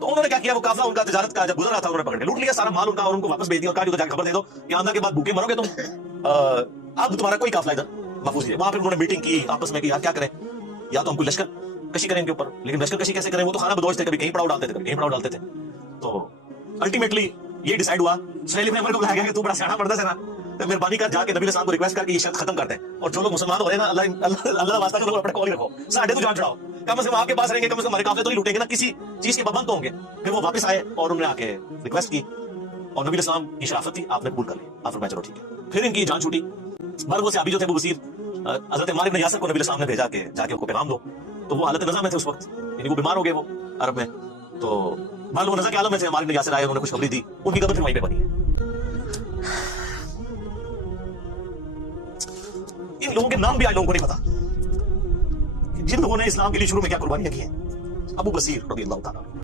تو انہوں نے کیا کیا, وہ قافلہ ان کا تجارت کا جب گزر رہا تھا انہوں نے پکڑ کے لوٹ لیا سارا مال ان کا, اور ان کو واپس بھیج دیا اور کہا کہ جا کے خبر دے دو کہ آندھا کے بعد بھوکے مرو گے تم, اب تمہارا کوئی قافلہ ادھر محفوظ ہے. وہاں پہ انہوں نے میٹنگ کی آپس میں کہ یار کیا کریں, یا تو ہم کوئی لشکر کشی کریں ان کے اوپر, لیکن لشکر کشی کیسے کریں, وہ تو خانہ بدوش تھے, کبھی کہیں پڑاؤ ڈالتے تھے, کبھی کہیں پڑاؤ ڈالتے تھے. تو الٹیمیٹلی یہ ڈیسائیڈ ہوا, سہیل ابن عمر کو بلایا گیا کہ تو بڑا سیاح پڑتا ہے نا, تو مہربانی کر جا کے نبی علیہ السلام کو ریکویسٹ کر کے یہ شرط ختم کر دیں, اور جو لوگ مسلمان ہو رہے ہیں نا اللہ واسطہ کرو اپنے کال ہی رکھو, ساڈے تو جان چھڑاؤ, کم از کم آپ کے پاس رہیں گے, کم از کم ہمارے قافلے تو نہیں لوٹیں گے نا, کسی چیز کے پابند تو ہوں گے. پھر وہ واپس آئے اور انہوں نے آ کے ریکویسٹ کی, اور نبی علیہ السلام کی شرافت تھی, آپ نے قبول کر لی, آپ فرمایا چلو ٹھیک ہے. پھر ان کی جان چھوٹی. بر وہ صحابی جو تھے ابو بصیر, حضرت عمار بن یاسر کو نبی علیہ السلام نے بھیجا کہ جا کے ان کو پیغام دو, تو وہ حالت نزا میں تھے اس وقت, یعنی وہ بیمار ہو گئے وہ عرب میں, تو مان لو نزا کے عالم میں تھے, عمار بن یاسر آئے, انہوں نے خوشخبری دی, ان کی قبر پھر وہیں پہ بنی ہے. ان لوگوں کے نام بھی آج لوگوں کو نہیں پتا, جن لوگوں نے اسلام کے لیے شروع میں کیا قربانیاں کی ہیں. ابو بصیر رضی اللہ تعالیٰ.